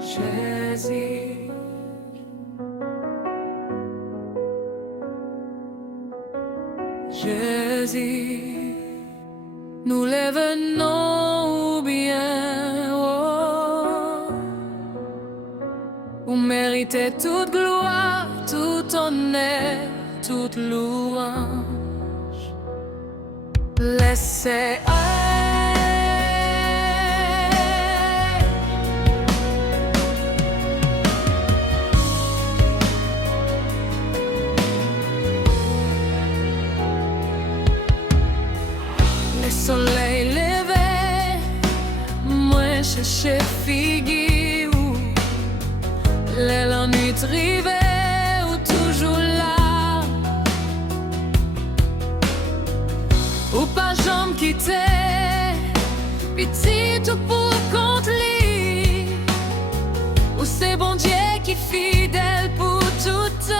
Jésus, Jésus, nous les venons bien, oh. Vous méritez toute gloire, tout honneur, toute louange. Laissez le soleil levé, moi chercher figure, la nuit rivée ou toujours là, ou pas jamais quitter, petit tout pour contre lui, ou c'est bon Dieu qui est fidèle pour tout temps.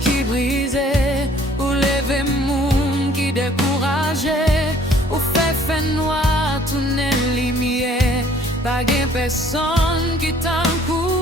Qui brisait, ou lever moun qui décourageait, ou fait noir, tout n'est lumière, pas de personne qui t'encourage.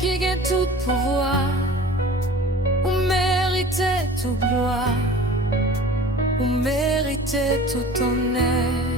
Qui gagne tout pouvoir, ou méritez toute gloire, ou méritez tout honneur.